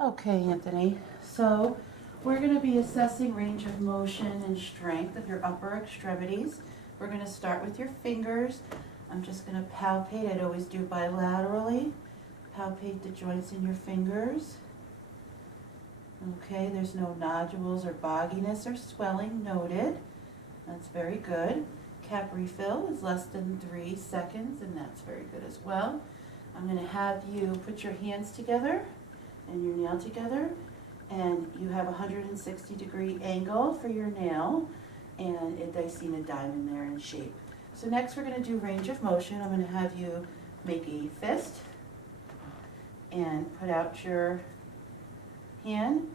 Okay, Anthony, so we're going to be assessing range of motion and strength of your upper extremities. We're going to start with your fingers. I'm just going to palpate. I'd always do bilaterally. Palpate the joints in your fingers. Okay, there's no nodules or bogginess or swelling noted. That's very good. Cap refill is less than 3 seconds, and that's very good as well. I'm going to have you put your hands together and your nail together, and you have a 160-degree angle for your nail, and I seen a diamond there in shape. So next we're going to do range of motion. I'm going to have you make a fist and put out your hand,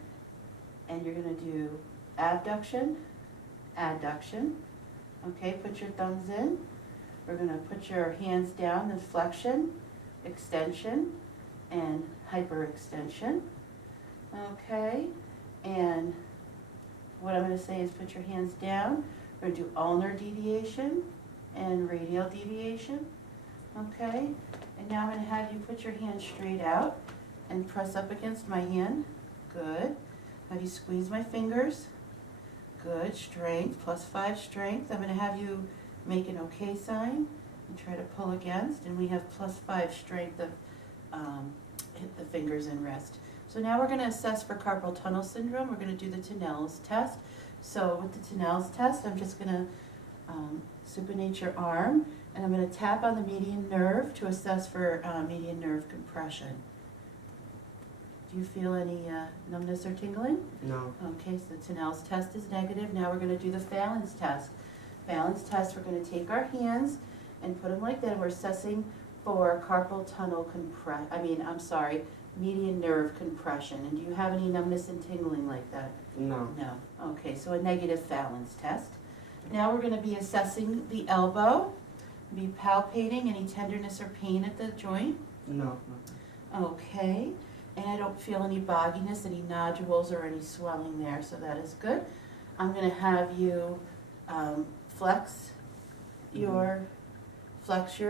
and you're going to do abduction, adduction. Okay, put your thumbs in. We're going to put your hands down, then flexion, extension, and hyperextension. Okay, and what I'm going to say is put your hands down. We're going to do ulnar deviation and radial deviation. Okay, and now I'm going to have you put your hand straight out and press up against my hand. Good. Have you squeeze my fingers. Good. Strength, +5 strength. I'm going to have you make an okay sign and try to pull against, and we have +5 strength of hit the fingers and wrist. So now we're going to assess for carpal tunnel syndrome. We're going to do the Tinel's test. So with the Tinel's test, I'm just going to supinate your arm, and I'm going to tap on the median nerve to assess for median nerve compression. Do you feel any numbness or tingling? No. Okay, so the Tinel's test is negative. Now we're going to do the Fallon's test. Fallon's test, we're going to take our hands and put them like that. We're assessing for carpal tunnel median nerve compression. And do you have any numbness and tingling like that? No. No. Okay, so a negative Fallon's test. Now we're going to be assessing the elbow, be palpating any tenderness or pain at the joint. No. Okay, and I don't feel any bogginess, any nodules, or any swelling there, so that is good. I'm going to have you flex your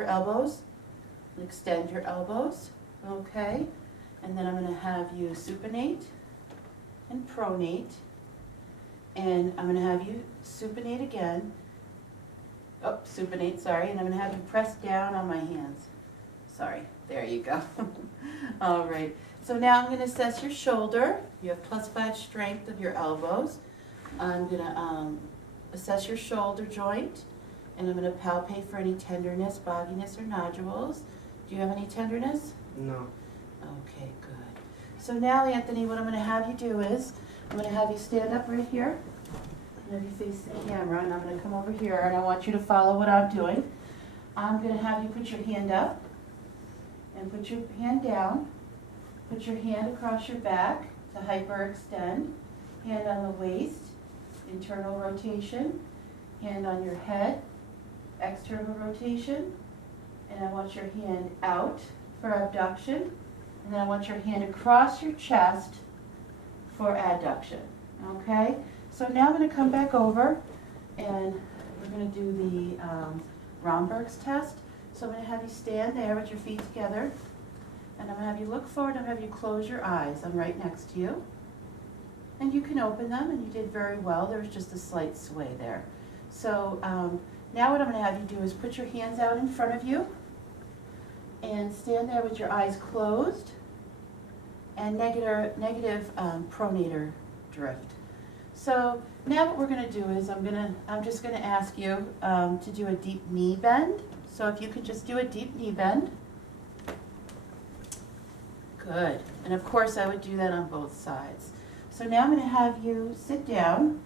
elbows, extend your elbows, okay? And then I'm going to have you supinate and pronate, and I'm going to have you supinate again. Oh, supinate, sorry, and I'm going to have you press down on my hands. Sorry, there you go. All right, so now I'm going to assess your shoulder. You have +5 strength of your elbows. I'm going to assess your shoulder joint, and I'm going to palpate for any tenderness, bogginess, or nodules. Do you have any tenderness? No. Okay, good. So now, Anthony, what I'm going to have you do is, I'm going to have you stand up right here, and have you face the camera, and I'm going to come over here, and I want you to follow what I'm doing. I'm going to have you put your hand up, and put your hand down, put your hand across your back to hyperextend, hand on the waist, internal rotation, hand on your head, external rotation, and I want your hand out for abduction, and then I want your hand across your chest for adduction, okay? So now I'm going to come back over, and we're going to do the Romberg's test. So I'm going to have you stand there with your feet together, and I'm going to have you look forward, and I'm going to have you close your eyes. I'm right next to you. And you can open them, and you did very well. There was just a slight sway there. So now what I'm going to have you do is put your hands out in front of you, and stand there with your eyes closed, and negative pronator drift. So now what we're going to do is I'm just going to ask you to do a deep knee bend. So if you could just do a deep knee bend. Good. And of course I would do that on both sides. So now I'm going to have you sit down,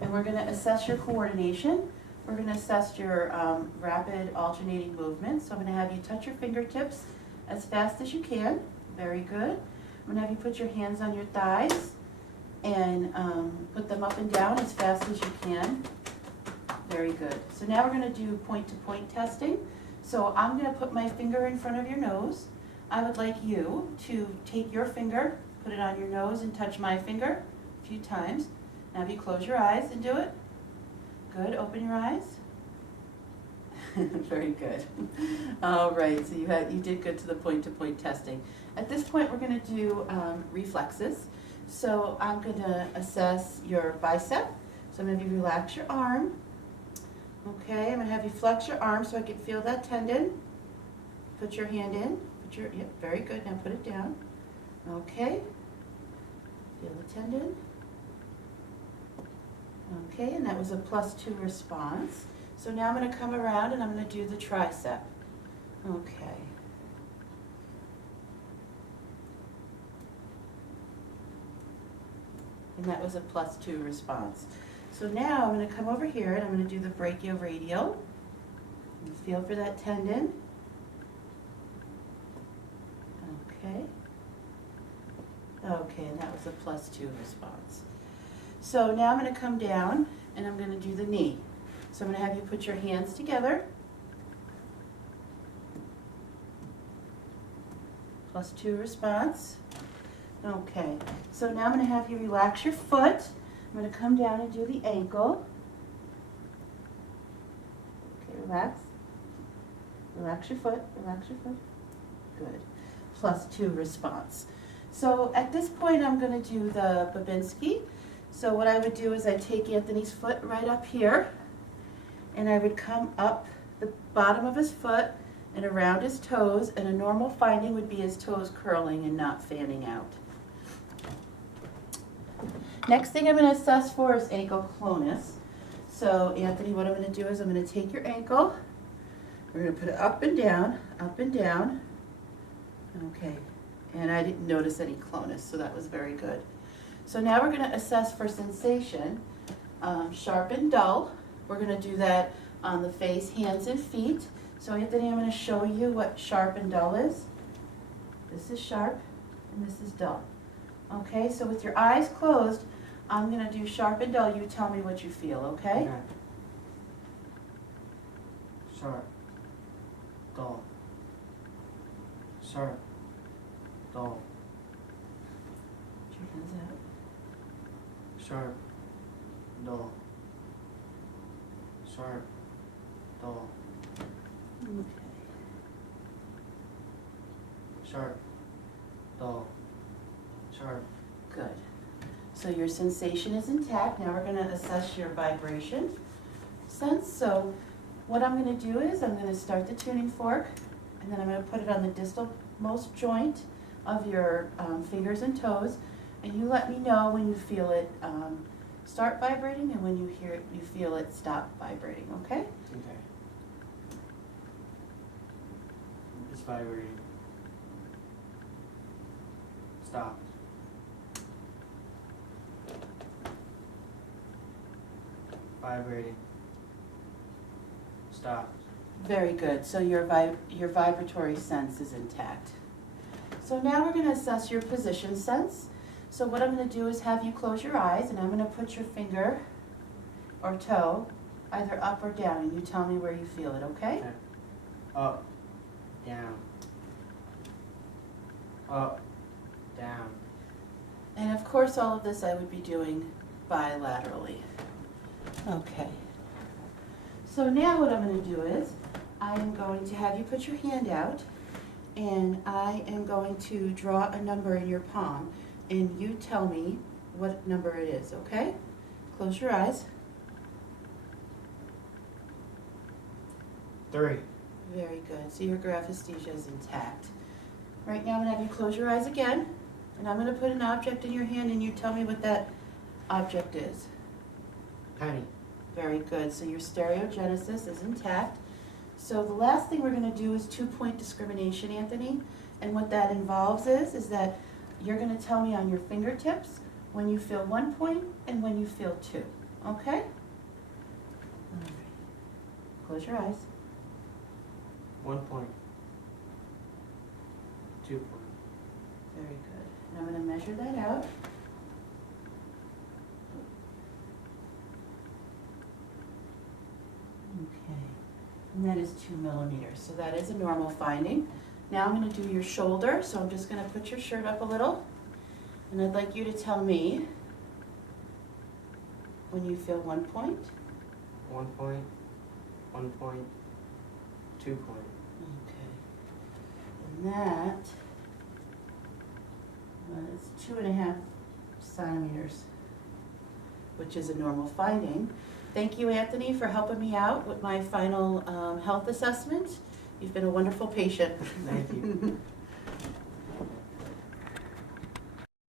and we're going to assess your coordination. We're going to assess your rapid alternating movement. So I'm going to have you touch your fingertips as fast as you can. Very good. I'm going to have you put your hands on your thighs and put them up and down as fast as you can. Very good. So now we're going to do point-to-point testing. So I'm going to put my finger in front of your nose. I would like you to take your finger, put it on your nose, and touch my finger a few times. Now if you close your eyes and do it. Good. Open your eyes. Very good. All right. So you did good to the point-to-point testing. At this point, we're gonna do reflexes. So I'm gonna assess your bicep. So I'm gonna have you relax your arm. Okay, I'm gonna have you flex your arm so I can feel that tendon. Put your hand in, yep, very good, now put it down. Okay, feel the tendon. Okay, and that was a +2 response. So now I'm gonna come around and I'm gonna do the tricep. Okay. And that was a +2 response. So now I'm going to come over here and I'm going to do the brachioradial. And feel for that tendon. Okay. Okay, and that was a +2 response. So now I'm going to come down and I'm going to do the knee. So I'm going to have you put your hands together. +2 response. Okay, so now I'm going to have you relax your foot. I'm going to come down and do the ankle. Okay, relax. Relax your foot, relax your foot. Good. +2 response. So at this point I'm going to do the Babinski. So what I would do is I'd take Anthony's foot right up here and I would come up the bottom of his foot and around his toes, and a normal finding would be his toes curling and not fanning out. Next thing I'm going to assess for is ankle clonus. So Anthony, what I'm going to do is I'm going to take your ankle, we're going to put it up and down, okay, and I didn't notice any clonus, so that was very good. So now we're going to assess for sensation, sharp and dull. We're going to do that on the face, hands, and feet. So Anthony, I'm going to show you what sharp and dull is. This is sharp and this is dull. Okay, so with your eyes closed, I'm going to do sharp and dull. You tell me what you feel, okay? Okay. Sharp, dull, sharp, dull, Put your hands out. sharp, dull, sharp, dull, Okay. sharp, dull, sharp. Good. So your sensation is intact. Now we're going to assess your vibration sense. So what I'm going to do is I'm going to start the tuning fork, and then I'm going to put it on the distal-most joint of your fingers and toes, and you let me know when you feel it start vibrating and when you feel it stop vibrating, okay? Okay. It's vibrating. Stop. Vibrating. Stop. Very good. So your vibratory sense is intact. So now we're going to assess your position sense. So what I'm going to do is have you close your eyes, and I'm going to put your finger or toe either up or down, and you tell me where you feel it, okay? Okay. Up, down. Up, down. And of course, all of this I would be doing bilaterally. Okay. So now what I'm going to do is I am going to have you put your hand out, and I am going to draw a number in your palm, and you tell me what number it is, okay? Close your eyes. 3. Very good. So your graphesthesia is intact. Right now I'm going to have you close your eyes again, and I'm going to put an object in your hand, and you tell me what that object is. Penny. Very good. So your stereogenesis is intact. So the last thing we're going to do is 2-point discrimination, Anthony. And what that involves is that you're going to tell me on your fingertips when you feel 1 point and when you feel 2. Okay? All right. Close your eyes. 1 point. 2 point. Very good. And I'm going to measure that out. Okay. And that is 2 millimeters. So that is a normal finding. Now I'm going to do your shoulder. So I'm just going to put your shirt up a little. And I'd like you to tell me when you feel 1 point. 1 point. 1 point. 2 point. Okay. And that It's 2.5 centimeters, which is a normal finding. Thank you, Anthony, for helping me out with my final health assessment. You've been a wonderful patient. Thank you.